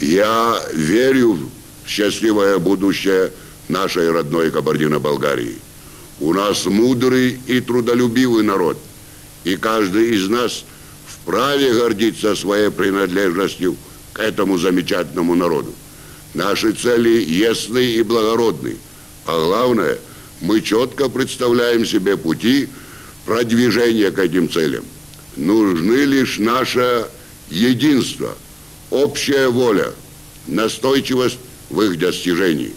Я верю в счастливое будущее нашей родной Кабардино-Балкарии. У нас мудрый и трудолюбивый народ, и каждый из нас вправе гордиться своей принадлежностью к этому замечательному народу. Наши цели ясны и благородны, а главное, мы четко представляем себе пути продвижения к этим целям. Нужны лишь наше единство, общая воля, настойчивость в их достижении.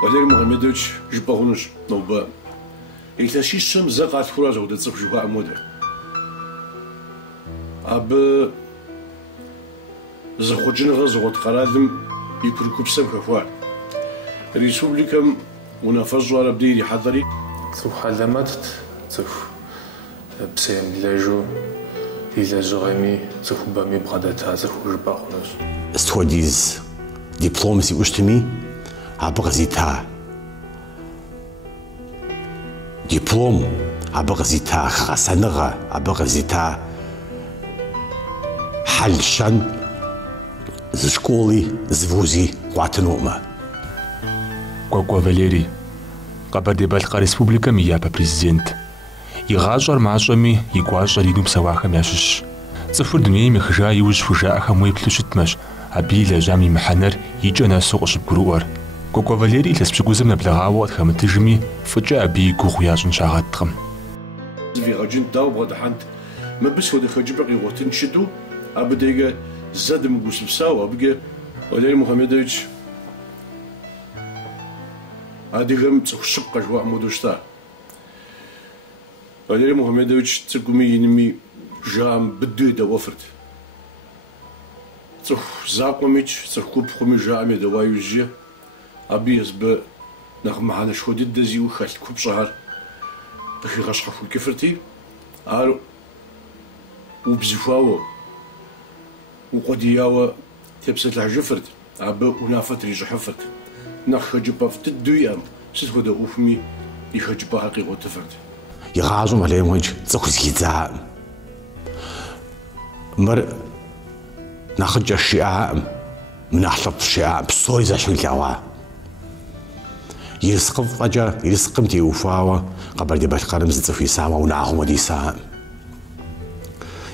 Валерий Мухамедович жипагунуш новба. Илташишем закат хуража уд цыхжуга амода. Аб заходжинга згот харадым и прикупсам хафар. Республикам унафажу арабдири хадри. صبح علمت صف بسيم لاجو إذا زغمي صف بامي بغداتها صف جباخونس. استوديز دبلوماسي وشتمي عبغزيتها دبلوم عبغزيتها خسنغة عبغزيتها حلشان زشكولي زفوزي قواتنوما. Коко Валерий, Кабардино-Балкар Республикам япэ президент. Игъащӏэр мащӏэми и гуащӏэр ину псэуахэм ящыщщ. Цӏыхур дунейм и хыжа иужь хужаӏэхэм уеплъу щытмэщ, абы и лэжьам и мыхьэнэр икӏэ нэсу къыщыпгурыӏуэр. Коко Валерий илъэс пщыкӏузым нэблагъауэ къытхэмытыжми, фӏыкӏэ абы и гугъу ящӏын щагъэткъым. Звигъэджын дауэ бгъэдыхьэнт, мыбы сходыхэкӏыпӏэ къигъуэтын щыту, абы дегэ зэ дымыгупсысауэ, абыкӏэ Валерий Мухамедович адыгэм цӏыху щыпкъэ жыхуаӏэ модэу щыта. Валерий Мухамедович цӏыкӏуми инми жаӏэм быдэу едэӏуэфырт. Цӏыху закъуэмичӏ, цӏыху гуп хъуми жаӏэм едэӏуа иужьчӏэ, абы езыбэ нэхъ мыхьэнэшхуэ дыдэ зиӏэу хэлъ купщӏэхьэр къыхигъэщхьэхуикӏыфырти, ар убзыхуауэ, укъуэдияуэ тепсэлъэхьыжыфырт, абы унафэ трищӏыхьыфырт. Нэхъ хэкӏыпӏэ дыдэу иӏэм, сыт хуэдэ ӏуэхуми и хэкӏыпӏэхэр къигъуэтыфырт. Игъащӏэм Валерий Мухамедович цӏыху зидзаӏым. Мыр нэхъыкӏэ щиӏаӏым, нэхъ лъэпкъ щиӏаӏым, псори зэщхилъэгъуа. Ерыскъыфӏэкӏэ, ерыскъым теухуауэ Кабардино-Балкарым зы цӏыху исауэ унагъуэм уэдисаӏым.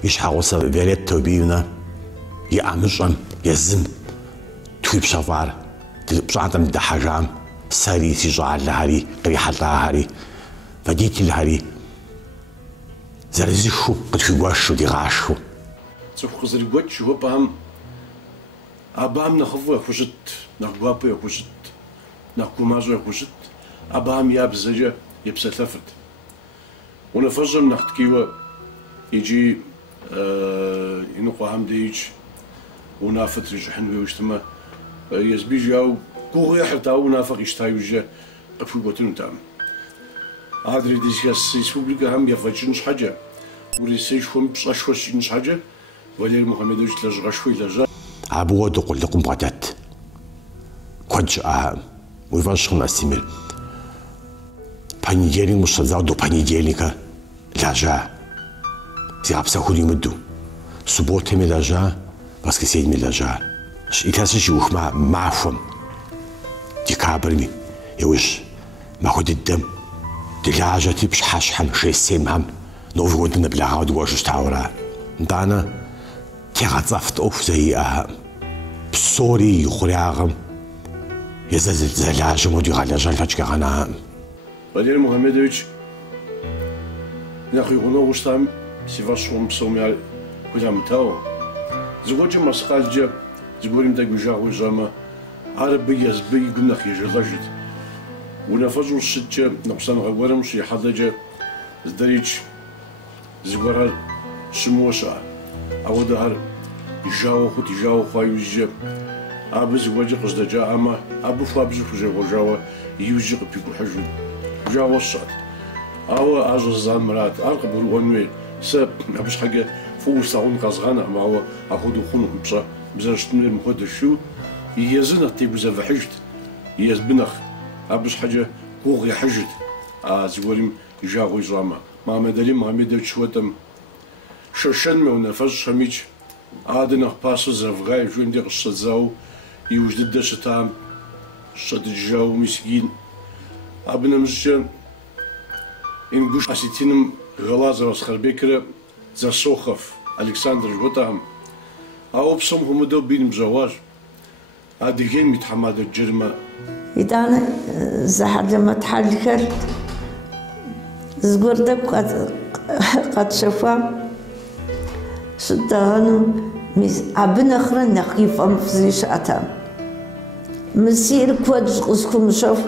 И щхьэгъусэ Верет Тобиевнэ и ӏэмыщӏэм езым тхуипщэфӏар пщӏантӏэм дыхьэжам сэри си щӏалэхьэри кърихьэлӏахэри водителхэри зэрызыху къытхуигуэшу дигъашхыу. Цӏыху къызэрыгуэкӏ жыхуэпӏэхэм абыхэм нэхъыфӏу яхужьыт, нэхъ гуапэу яхужьыт, нэхъ гумащӏэу яхужьыт, абыхэм я бзэкӏэ епсэлъэфырт. Унафэщӏым нэхъ ткӏийуэ иджы иныкъуэхэм деиж унафэ трищӏыхьын хуейуэ щытымэ, езби жиӏэу гугъу ехьырт, ауэ унафэ къищта иужьчӏэ къыпхуигуэтынутэкъым. Адрей дызыхэс республикэхэм ефӏэкӏын щхьэкӏэ, урысейшхуэм пщӏэшхуэ щыӏэн щхьэкӏэ, Валерий Мухамедович лэжьыгъэшхуэ илэжьащ. Абы уэду къулыкъум бгъэдэт. Куэд щыӏаӏым. Уи фӏэщхъым Асимир. Понедельник мыщэдзауэ до понедельника лэжьа. Зигъэпсэхур имыду. Субботэми лэжьа, воскресеньми лэжьа. Илъэсыр щиух махуэм, декабрми, иужь махуэ дыдэм дылажьэти пщыхьэщхьэм, шестемхэм Новый год нэблагъауэ дыгуэшу щытауэра. Нтӏанэ тегъэцӏэфт ӏуэху зэиӏэхэӏым. Псори и хъуреягъым езэлажьэм уэду игъэлэжьэн фӏэкӏ къегъэнаӏым. Валерий Мухамедович нэхъ и гъунэгъуу щытам си фӏэщ хъуам псоми ар хуилъамытауэ. Зыгуэркӏэ Мэскъалкӏэ зыгуэрым дэгу и жагъуэ ищӏэмэ, ар абы езыбы и гум нэхъ ежэлӏэжыт. Унафэщӏу щыткӏэ, нэхъ псэныгъэ гуэрым щихьэлӏэкӏэ, здарикӏ зыгуэрхэр سموسا أو دار يجاو خد يجاو خايوجة أبز وجه قصد جاء أما أبو فابز فجأة وجاوا يوجه بيكو حجو جاوا الصاد أو أزوزان مرات أرقب الونوي سب أبز حاجة فوز تاون قزغانا ما هو أخذ خنهم بصا بزرشتن المخد شو يزن الطيب زفحجت يزبنخ أبز حاجة كوغ يحجت زوريم جاغو زاما ما مدلي ما مدل شوتم شرشن من نفس خميج عادنا باس زفغاي جون دي قصة زاو يوجد دستام صد الجاو مسكين أبنا مسجن إن قوش أسيتينم غلازة وسخر بكرة زا سوخف ألكسندر جوتام أو بصمهم دو بين مزواج أديهم متحمد الجرمة إذا زحر لما تحلكر زغردك قد شفا شدانو أبنا خرن نخيفة مفزيش أتام مسير كودش قسكم شوف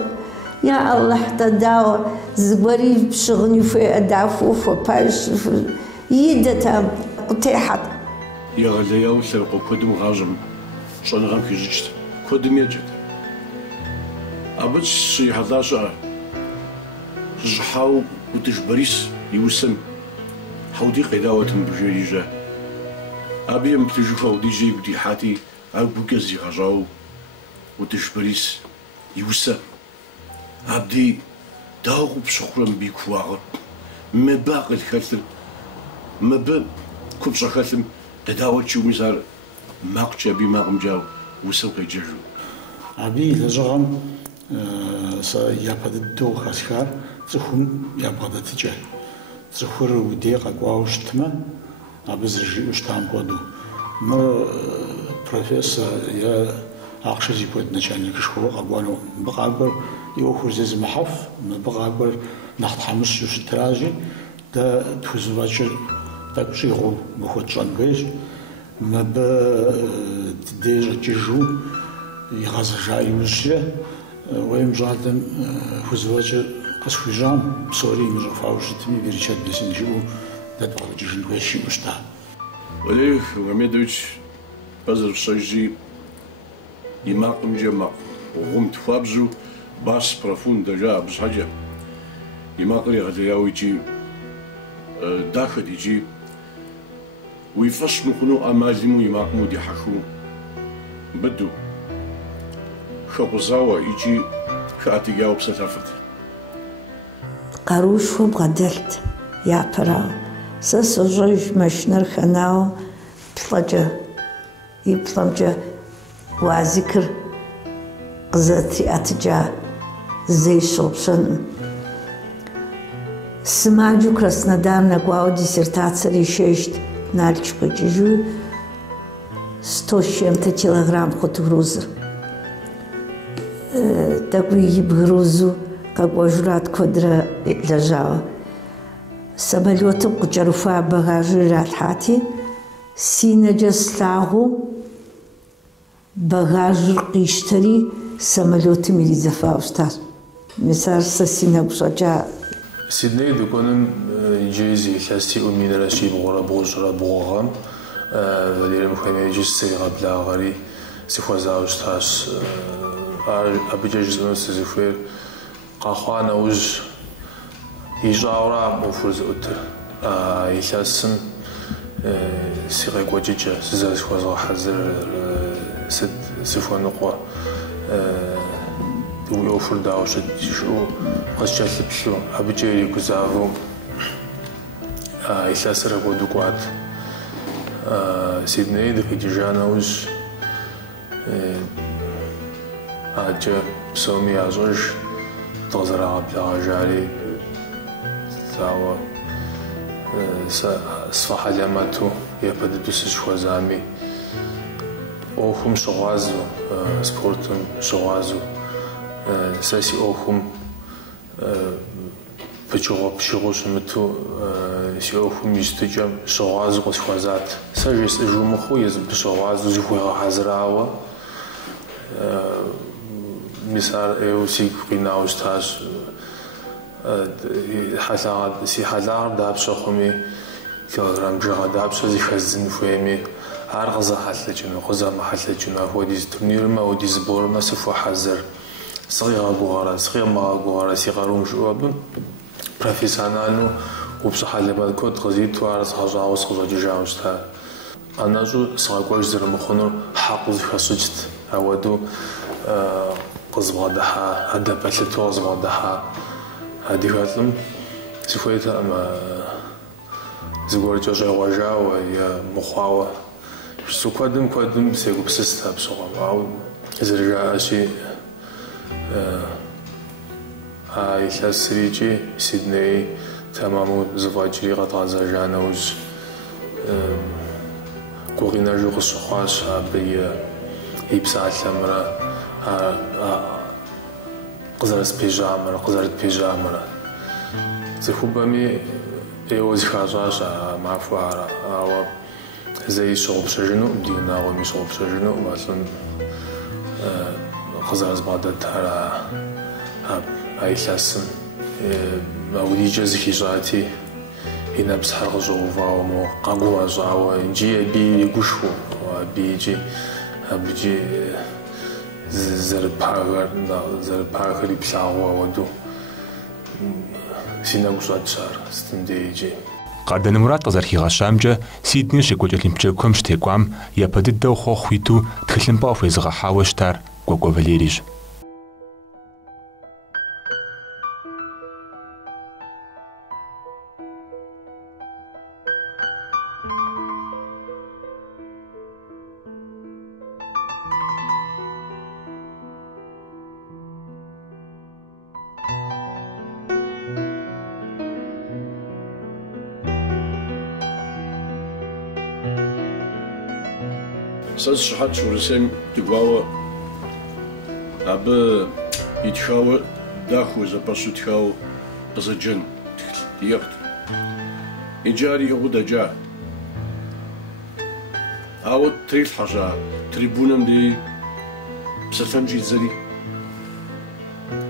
يا الله تداو زغوري بشغني في أدافو فباش يدتام قطيحت يا غلياو سرقو كودم غاجم شون غام كيجيشت كودم يجد أبتش شي 11 جحاو وتجبريس يوسم حودي قداوة بجريجة أبيم بتجوفا وديجي بدي حاتي أبو جزي غجاو وتجبريس يوسم أبدي داو بشخرم بيكواغر مباق الخلثل مبا كبش خلثم تداوة شو مزار ماقشة بماقم جاو وسوق يجرجو أبي لجغم يابد الدو خاسكار تخون يابد تجاه تخور وديق أقواوشتما أبزرجي وشتام قدو ما بروفيسور يا أخشى زيبود نشانك شو أقوانو بقابر يوخر زي محف ما بقابر نحت حمش وش تراجي دا توزواجر تبشيغو بخوت شان بيش ما ب تدير تجو يغاز جاي وشيا ويم جادن توزواجر قصف جام سوري مجرفاوش تمي بريشات بسنجيبو دا تبغى تجي وشي وشتا وليه وميدوش بزر سجي يماقم جماق وغمت فابزو باس بروفوند جا بس حاجة يماقري غدياو يجي داخل يجي ويفش مخنو أمازمو يماقمو دي حكو بدو خبزاوا يجي كاتيجاو بستافت قروشهم قدلت يا براو سسوجيش مشنر خناو بلجة يبلمجة وذكر قزتي أتجا زي شوبشن سماجو كرسندار نقواو диссертация ششت نالچ بجيجو 100 килограмм хот грузер такой грузу какой жрат квадра лежал самолетом кучаруфа багажи рахати синеже слаху багажи قيشتري самолеты милизафа устар مثال سسينا بشجع سيدني دكونم جيزي ثلاثي أمين رشيب غرا بوجرا بوغام وليرم خيمي جيس سيغا بلا غري سيفوزا وشتاش أبي جيزنو سيزفير قاخوانا وج يجاورا مفروز أتر يثاسم سيغا كواجيجا سيزا سيفوزا حزر سيفو نقوى ويوفر داوشة شو قصة لبسو أبجيري كزافو يساسر ودوكوات سيدني دخي جانا وش أجا بسومي أزوج تغزر بلا جاري تاوا صفحة لاماتو يبدو سشوا زامي أوهم شغازو سبورتون شغازو ساسي أوهم بشغل شمتو سي أوهم يستجم شغازو قصفازات ساجس جومخو يزب شغازو زفوها حزراوة مثال أيو سي قناوش تاش حلاغ سي حلاغ داب شخومي килограмм бжыгъэ дапщэ зыхэзын хуейми ар къызэхьэлъэкӏыну, къызэмыхьэлъэкӏыну апхуэдиз турнирым, апхуэдиз сборымэ сыхуэхьэзыр. Сыкъигъэгугъэрэ, сыкъемыгъэгугъэрэ си къарум жыӏэу абы профессионалу упщӏыхьэлэмэ куэд къызиту ар згъэщӏауэ сыкъыщӏэкӏыжауэ щыта. Ӏэнэщӏу сыкъэкӏуэж зэрымыхъунур хьэкъыу зыхэщӏыкӏт, ауэдэу къызбгъэдыхьа, адэпэлъыту къызбгъэдыхьа адыгэлӏым сыхуейтэкъым зыгуэркӏэ щӏегъуэжауэ е мыхъуауэ. Куэдым сегупсыст а пщыгъуэм, ауэ зэрыжаӏэщи илъэсрикӏи Сидней тэмэму зыфӏэкӏри къэдгъэзэжа нэужь гукъинэжу къысщыхъуащ абы и псалъэмрэ къызэрыспежьамрэ. Цӏыхубэми ӏейуэ зыхащӏащ а махуэр, ауэ зэи щыгъупщэжынуӏым, ди унагъуэми щыгъупщэжынуӏым, алӏым къызэрызбгъэдэтар а илъэсым. Аудиджэ зыхищӏати и нэпсхьэр къыщӏэувауэ моуэ, къэгугъэщӏауэ, иджы абы игушхуэу, абыджи зэрыпахэр иплъагъуу ауэдэу си нэгу щӏэтщ ар сытым де иджы. Къардэнэ Мурат къызэрыхигъэщамкӏэ, Сидней щекӏуэкӏ Олимпиадхэм щытекӏуам япэ дыдэу хъуэхъу иту тхылъымпӏэ къыхуезыгъэхьауэ щытар Кӏуэкӏуэ Валерийщ. Сэ сщыхьэт Урысейм дыкӏуауэ абы итхауэ дахуэ зэпӏэщу тхауэ къызэджэн диӏэхт. Иджы ар игъуу дэджа. Ауэ трилъхьэщ а трибунэм дей псэлъэн щӏидзэри.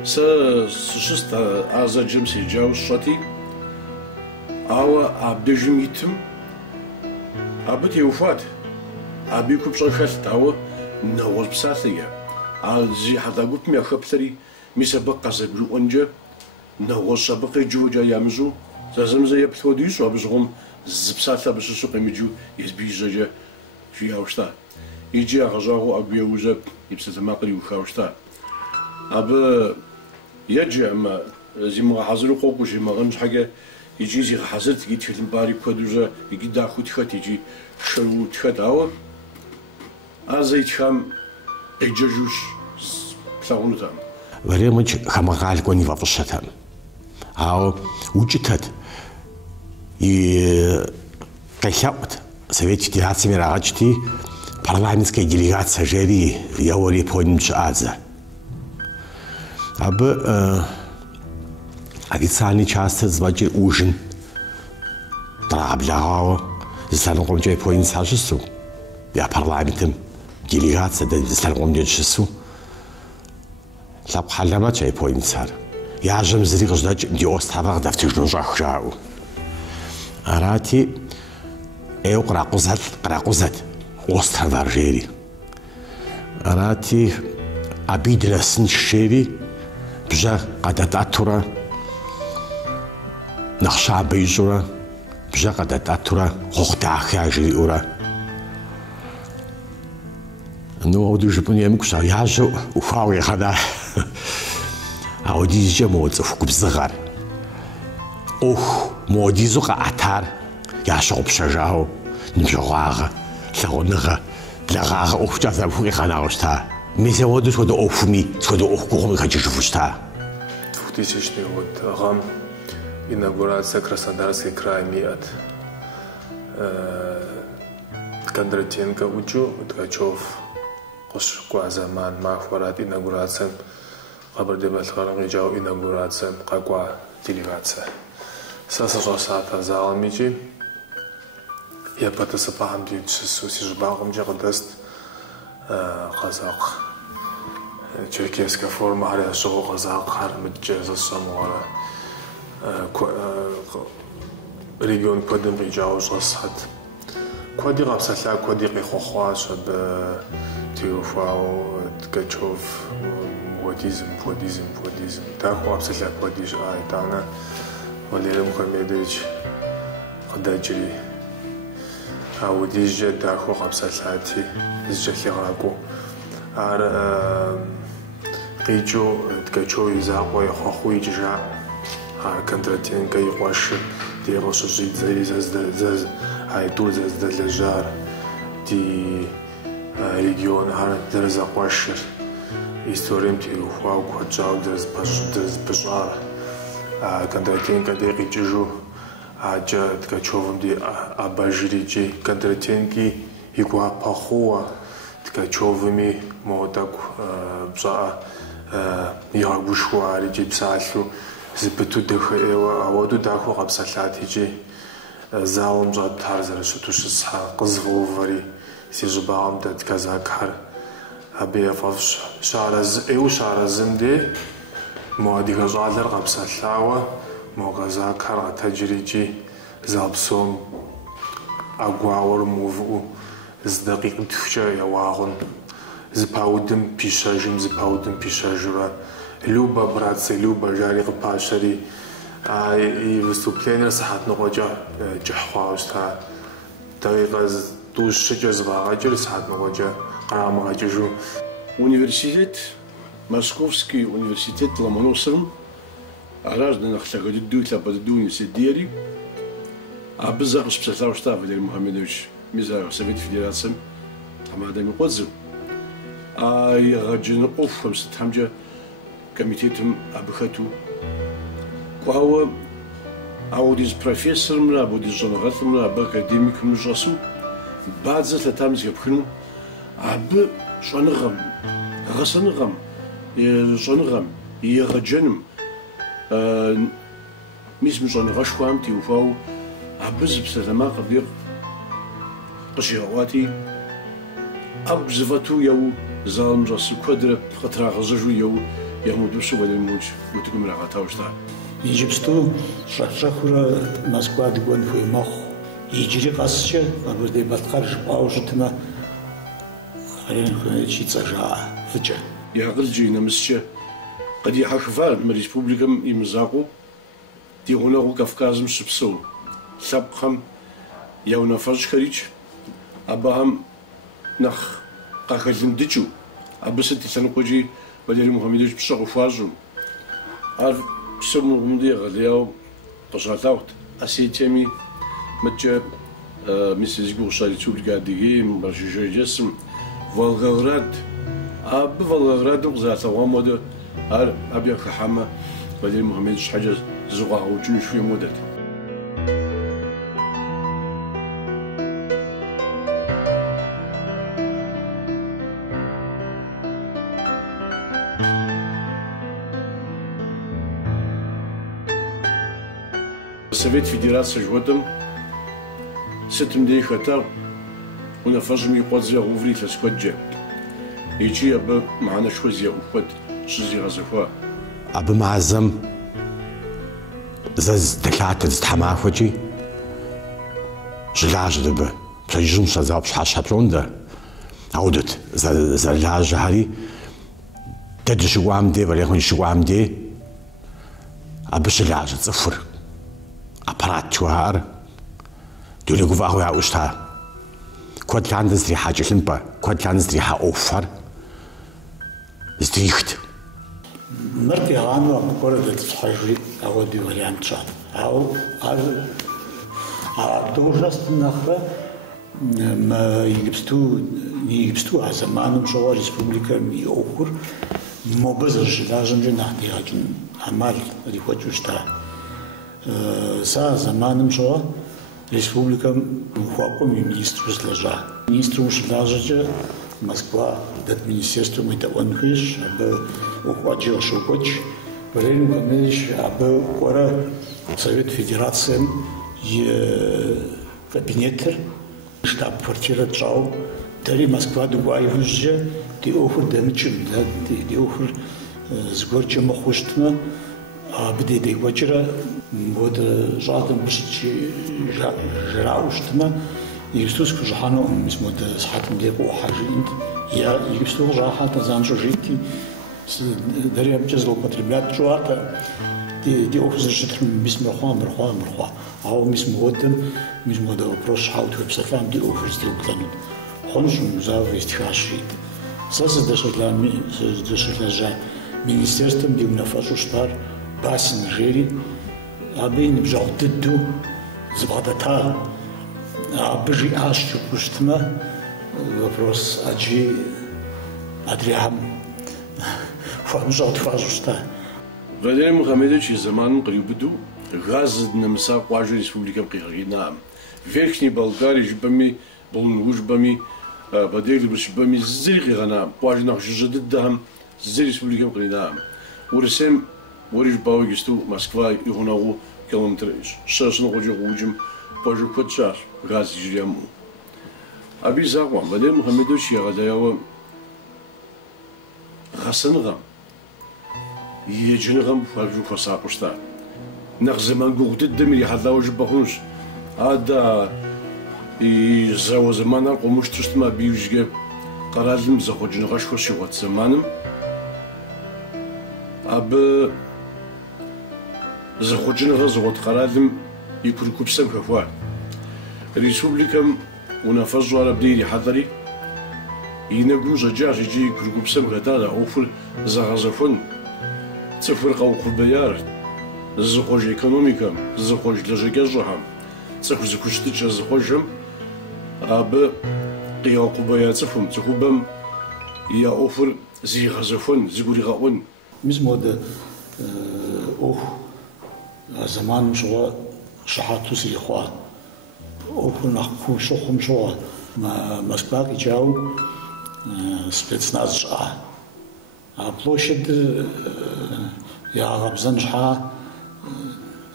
Сэ сыщыст а зэджэм седжауэ сщӏэти, ауэ абдежым итым абы теухуат. Абы и купщӏэ хэлът, ауэ нэгъуэщӏ псалъэ е. А зи хьэлъагупым яхэплъэри мис абы къэзэгурыӏуэнкӏэ нэгъуэщӏ абы къеджэуэкӏэ ямыщӏу зэзэмызэ еплъ хуэдэу ищӏу абы щыгъуэм зы псалъэ абы щыщу къемыджэу езбижьэкӏэ жиӏауэ щыта. Иджы ягъэщӏагъуэу ӏэгуе ужьэ и псалъэмакъыр иухауэ щыта. Абы еджэӏымэ зимыгъэхьэзыру къокӏуэ жимыгъэн щхьэкӏэ иджы зигъэхьэзырт, иджы тхылъымпӏари куэду ужьэ иджы дахэу тхэт, иджы шэру тхэт, ауэ ар зэтхам къеджэжу плъагъунутэкъым. Валерий хамагъал кӏуэн ифӏэфӏыщэтэкъым. Ауэ укӏытэт, и къелъэӏут Совет Федерациями ирагъэкӏти парламентская делегация жери еуэри японием щыӏадзэ. Абы официальный части зваджи ужин траблагауэ зыслъэныкъуэмкӏэ японием сащысту, я парламентым делегация зыслъэныкъуэмкӏэ щысу лъэпкъ хьэлэмэтщ японием цар. Яжьэм зыри къыщӏэкӏ ди ӏуэхутхьэфӏэ къыдэфтыжыну щӏэх жаӏэу. Арати ӏейуэ къракъузэт ӏуэхутхьэфӏэр жери. Арати абы и дынэсын жери бжьэ къэдэтӏэтурэ, нэхъ щабэ ищӏурэ, бжьэ къэдэтӏэтурэ гъуэгу дахэ жриӏэурэ. Ну, ауэду жыпӏэну емыкӏущ, яжьэу ухуауэ егъэна. Ауэдизкӏэ мо цӏыху губзыгъэр, ӏуэху моуэдизу къэӏэтар ящыгъупщэжауэ ныбжьэгъуагъэ, лъагъуныгъэ, лагъагъэ ӏуэхукӏэ зэпху къигъэнауэ щыта. Мис ауэду схуэдэ ӏуэхуми, схуэдэ ӏуэху гугъуми хэкӏыжыфу щыта. 2000 год гъэм инаугурация Краснодарский краем иӏэт. Кондратенко ӏукӏыу Ткачев къыщыкӏуа зэман махуэрат инаугурацием, Къэбэрдей-Балъкъэрым къикӏауэ инаугурацием къэкӏуа делегация. Сэ сыщӏэсат а залым икӏи япэ тӏысыпӏэхьэм щысу си щӏыбагъымкӏэ къыдэст къэзакъ черкесскэ формэхэр ящыгъу къэзакъхэр мыдкӏэ зыщӏэмыгъуэрэ ريجيون كودم بيجاوز غصحت كودي غابسلا كودي قيخوخواش بتيوفاو تكتشوف بوديزم تاخو غابسلا كوديش تاعنا وليل محمديش قداجري أو ديجة تاخو غابسلاتي زجلي غاكو قيجو تكتشو يزاقو يخوخو يججع كندرتين كي يقواش دي غوش الجيد زاز هاي طول زاز لجار دي ريجيون هار درز قواشر يستوريم تي واو كوجاو درز بجار كندرتين كدي قيجو اجا تكتشوفم دي اباجري جي كندرتين كي يقوا باخوا تكتشوفمي موتاك بصا يغبوشواري جي بسالو زبتو دخ أودو داخو قبسلات هجي زاوم جاد تارزر شتوش الصحة قزغو فري سيجباهم داد كازاكار أبي أفضش شعر زندي موادي غزالر قبسلاوة مو غزاكار تجريجي زابسوم أقواور موفو زدقيق تفشا يواغن زباودم بيشاجرا لوبا براتسي لوبا جاري قباشري выступление сахат ногожа жахваушта дагыга душ жазбагажыр сахат ногожа карамагажу университет Московский университет Ломоносовым разных сагадуют лабадуют сидели а без расписал штаб Валерий Мухаммедович Мизаров Совет Федерации Хамадами Кодзу а я раджен оффом стамджа комитетом абхату квау аудис профессором работает журналистом академиком жасу база там згапхну аб шонрам гасанрам шонрам يغجنم ميسم جون غشوام تيوفاو عبز بسلامة قبير قشيواتي أبزفتو يو زالم جاسو كودر خطرا غزجو يو يهمدو سو بدل موج وتقوم رغتاوشتا يجبستو شخورا مسكوا دقون في مخ يجري قصشة أبدي بتخرج باوشتنا خلينا نقول شيء تجاه فجأة يا غلجينا مسشة قد يحشفار من الريسبوبليكا يمزاقو دي هنا كافكاز مشبسو سابقهم يونا فرج خريج أباهم نخ قاكزم ديجو أبسط تسانقوجي Валерий Мухаммедович пшагу фажу ар псому мунди гадяу тошатаут асетеми мача миссис Гурша Республика Адыгея башижойжесим Волгоград اب Волгоград زاتوا مود ар ابيا خحمه Валерий Мухаммедович حاجه زغا وجن شويه مدد Совет Федерации жвотом сетим дей хатар унафажми قوزيا وفريت لسكوجا يجي اب معنا شوزيا وخد شزي غزفوا اب معزم زز دكات تحماخوجي جلاج دب تجم شزاب شاشاتوندا عودت زلاج هاري تدش وام دي ولا يكون شوام دي اب شلاج صفر أبرات شوار دولي قفاهو يا أشتا كود كان دزريحة جلنبا كود كان دزريحة أوفر زدريخت مرتي غانو أمكورة تتحجي أو دي وريان تشان أو دورجست النخبة ما يجبستو زمانهم شوار ريسبوبليكا مي أوفر مبزرش لازم جناحتي هاجن عمال ريخوتشو شتا سا زمانم شو республика мухаком и министру слежа. Министру слежа Москва дат министерство мы то он хиш, абы ухвачил шукоч, Валерий Мухаммедович абы кора Совет Федерации и кабинет штаб-квартира Чау, тари Москва дугай хуже, ти охур демчим, ти охур сгорчим охуштна. بدي دي وجرة بود جاتم بس جراوشتما يستوس كجحانو اسمه صحة مليق وحاجين يا يستوس جاحات زانجو جيتي دريا بجزء البطريبات جواتا دي أوفيس الشتر باسم مرخوا أو اسم ودم اسم ودا وبروش حاوت وبسفام دي أوفيس دي وكلامد خونش مزاف استخاشيت ساس دشلامي جا министерством دي منافسة شطار باسن جيري أبين بجاو ضدو زبادتها أبجي أشتو كشتما вопрос أجي أدريهم فمجاو تفاجو شطار غادي محمدович زمان قريب بدو غاز نمسا قواجو республика قيغينا верхний Болгарии жбами болун жбами بديل بشبами زري غنا قواجنا جددهم زري республика قيغينا ورسم وريج باوجستو موسكва يهوناغو كيلومتر شاشن غوجو غوجم قواجو كوتشار غاز جريامو أبي زاقوان بديل محمدович غادايوا غاسنغام يجنغم فاجو فساقشتا نغزمان قوغدد دمي حدا وجبهوش هذا يزاو زمان قومش تشتما بيوجي قرازم زخوجنغاش خوشي وات زمانم اب زخوجنغا زغوت قرازم يكركوبسم كفوا ريسبوبليكم ونفجوا على بديري حضري ينقلوا جاج يجي يكركوبسم غدا اوفر زغازفون تفرق وقبيار زخوج إقتصادية زخوج لجيجهم تخوج كشتيج زخوجهم أب قيا قبيار تفهم تخوبم يا أوفر زي غزفون زغوري غاون مزمود زمان مشوا شحاتو سيخوا أوفر نخو شخم شوا مسباق جاو спецназ شقة площадь я обзанжха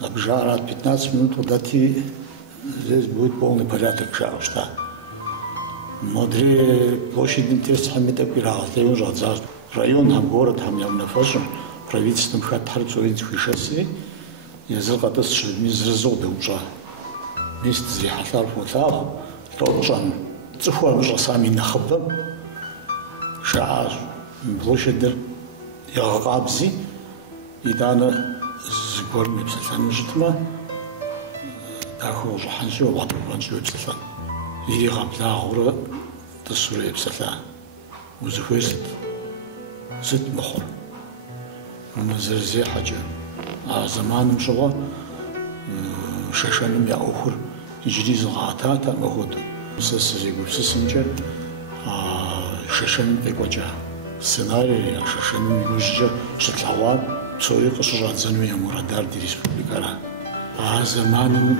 обжарат 15 минут водати здесь будет полный порядок шаушта модри площадь интереса хамита пирахты уже за район там город там я на фашем правительством хатхар цоит хишаси язык атас мизрзоды уже мест зихатар фотал тоджан цухор уже сами нахабам шааж площадь я габзи إذا زقورني بسلطان جتما داخل جحنشو وضع بانشو بسلطان يري غامتا غورا تصوري بسلطان وزفوزت زت مخور ومزرزي حاجة زمان مشوا شاشانم يا أخر يجري زغاتا تا مخود سسزي بسسنجا شاشانم تقوجا سيناريو شاشانم يوججا شتلاوان سوري قصرات زنوية مرادار دي ريسبوبليكا زمان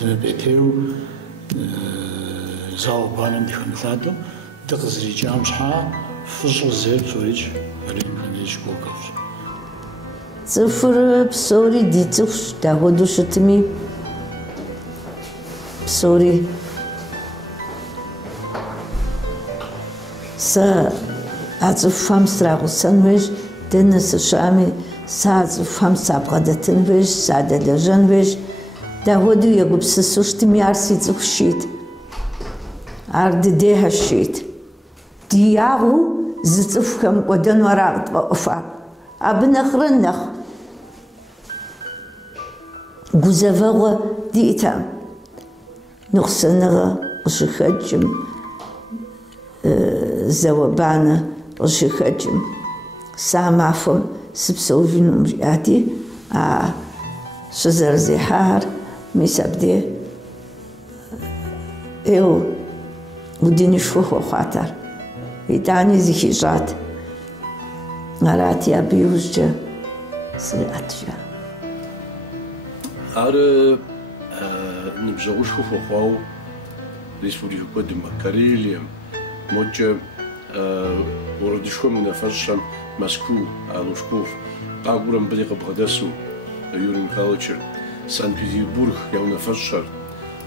دمبيتيو زاو بانم دي خمثاتو دقزري جامشحا فصل زيب سوريج مريم خنيش كوكوش صفر بسوري دي تخش تاخدو شتمي بسوري سا أعطفهم سراغو سنويش دنس شامي ساز فهم سابقدتن ويش سادة لجن ويش داودو يقوب سسوشتي ميارسي تخشيت عرض ديها الشيت دياغو زتفهم قدن وراغت وقفا أبنخرنخ قزفغو ديتا نخسنغ وشخجم زوبانا وشخجم سامعفم سبسوجنوم جاتي شزر زحار ميسابدي ايو وديني شفوه خاطر يداني زكيجات نراتي ابيوجا سرعتجا نبجاوش شفوه خاو ريسبوبليكا قدم كاريليم موجه وردشكو من فرشم مسكو لوشكوف قاقورم بديق بغداسو يوري ميخайлович سان بيتربورغ يونا فرشر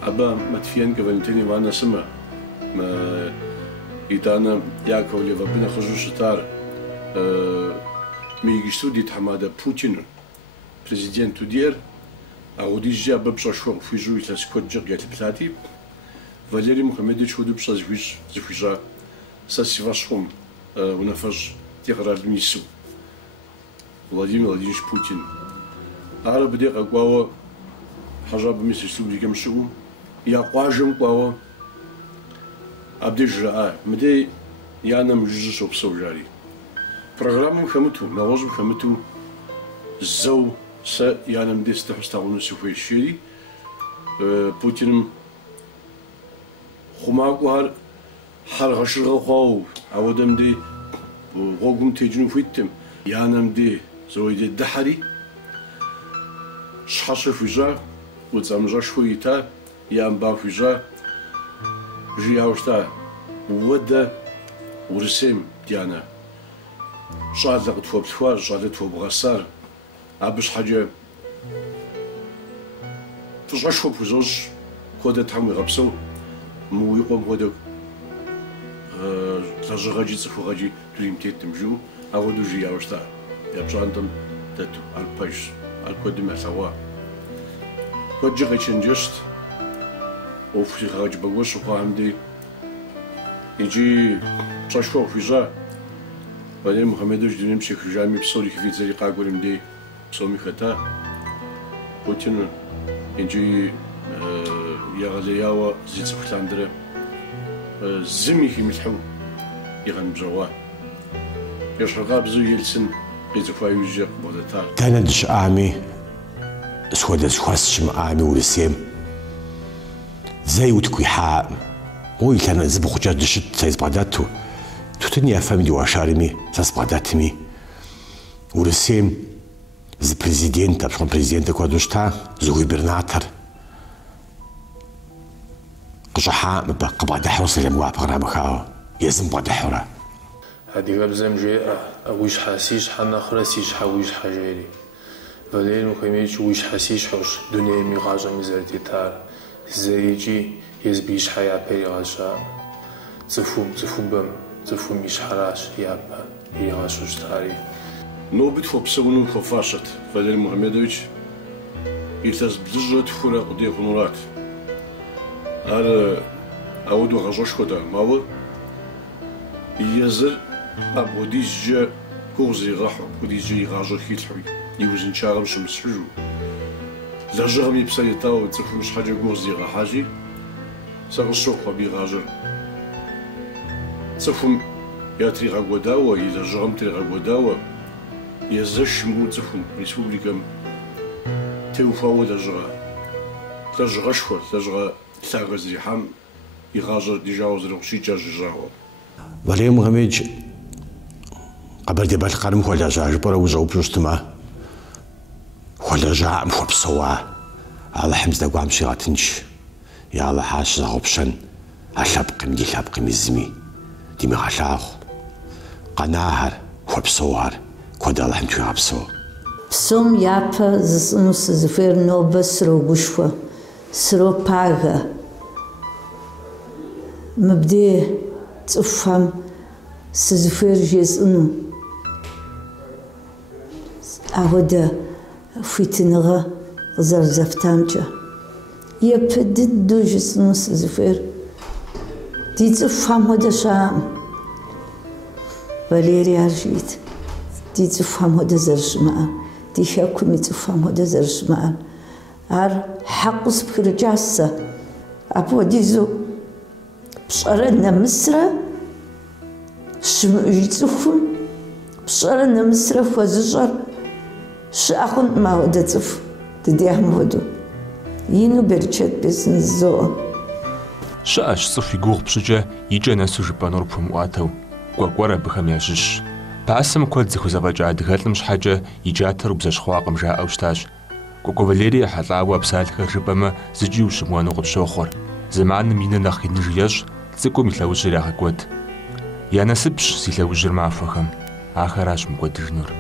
أبا متفيان كفالنتيني وانا سما ما إيتانا ياكوليف بنا خرجو شتار ميجيشتو ديت حمادا بوتين президент удир, а удижа бабшашвар фижу илас коджер галплати, Валерий Мухаммедович удубшаз виж зифижа сасивашхум унафаж тигралнису. Владимир Владимирович Путин. Араб дек аквао хажаб мис республика мшу я қажым квао абдижа мде янам жжо псовжари. Программу хамту навозу хамту зау са янам деста хостауну суфешери Путин хумагуар харгашырга қау аводамди гогум тежну фиттем янамди зойде дахари шхаша фижа уцамжа шуита ямба фижа жиаушта вада урсем диана шадла тфобтва шадла тфобгасар абш хаджа тушашо фужош кода там гапсо муйқом кода тажгаджи цфугаджи туимтетм жу аводу жиаушта япшантам тату алпаш алкодим асава коджига ченжест офси хаджи багош қамди иджи чашфо фижа Валерий Мухаммедович динем шехжами псори хвизери қагуримди псоми хата Путин иджи ягалиява зицфландре зими химилху يغن بجوا يشرقا بزو يلسن قيزفا يوجيق بودتار تندش آمي سودس خواسشم آمي ورسيم زي وتكوي حاء وي كان زبخ جدشت سايز باداتو توتني أفهم دي واشارمي ساس باداتمي ورسيم ز بريزيدنت بشكون بريزيدنت كوادوشتا زو غوبرناتر قجحاء مبا قبادة حوصل يموا بغرامخاو يزم بعد حورة. هذه قبل زمجة ويش حاسيش حنا خراسيش حويش حجاري. فلين مخيميش ويش حاسيش حوش دنيا ميغاجا مزارتي تار. زيجي يزبيش حياة بيري غاجا. تفهم بم تفهم ميش حراش يابا يغاشوش تاري. نوبت فبسونو خفاشت فلين محمدويش يتاز بلجت فورا قدي خنورات. أودو غاجوش خدا ماو يزر أبوديج كوزي غاحو بوديجي غاجر خيتحوي يوزن شاغم شمس حجو لاجرم يبسايتاو تفهم مش حاجة كوزي غاحاجي ساغسوق بي غاجر تفهم ياتري غاقوداوا يلاجرم تري غاقوداوا يزش مو تفهم ريسبوبليكا تيوفاو لاجرا شخوة لاجرا ثاغز ريحام يغاجر ديجاوز روشي جاج جاوا Валерий Мухаммедович قبل دي بالقرم ولا جاج برا وجاوب جوجتما ولا جاء مخبصوا على حمز دقام شيغاتنش يا الله حاش زغبشن أشابقم دي شابقم الزمي دي مغاشاخ قناهر خبصوار كود الله حمد يعبسو بسوم يابا زنوس زفير نوبة سرو بشوة سرو باغا مبدي تفهم سزفير جزء أهودا فيتنغا زرزفتامجا يبدد دو جزء سزفير دي تفهم هودا شام فاليري عرجيت دي تفهم هودا زرجماء دي حكمي تفهم هودا زرجماء عر حقوس بكرجاسة أبو ديزو بشارنا مصر يتفهم بشارنا مصر فوزجر شاخن ما هو دتف تديهم هدو ينو برشت بسنزو شاش صفي غوغ بشجا يجانا سوجبانور بمواتو كوكورا بخم ياشش باسم كود زخو زفاجا دغالم شحاجه يجاتر بزشخواقم جا اوشتاج كوكو فاليري حلاوا بسالخ جبما زجيو شموانو قبشوخور زمان مين نخ نجياش تسكم يلاوجرا غكوت يا نسبش سيلاوجر معفخم آخراش مقدر نور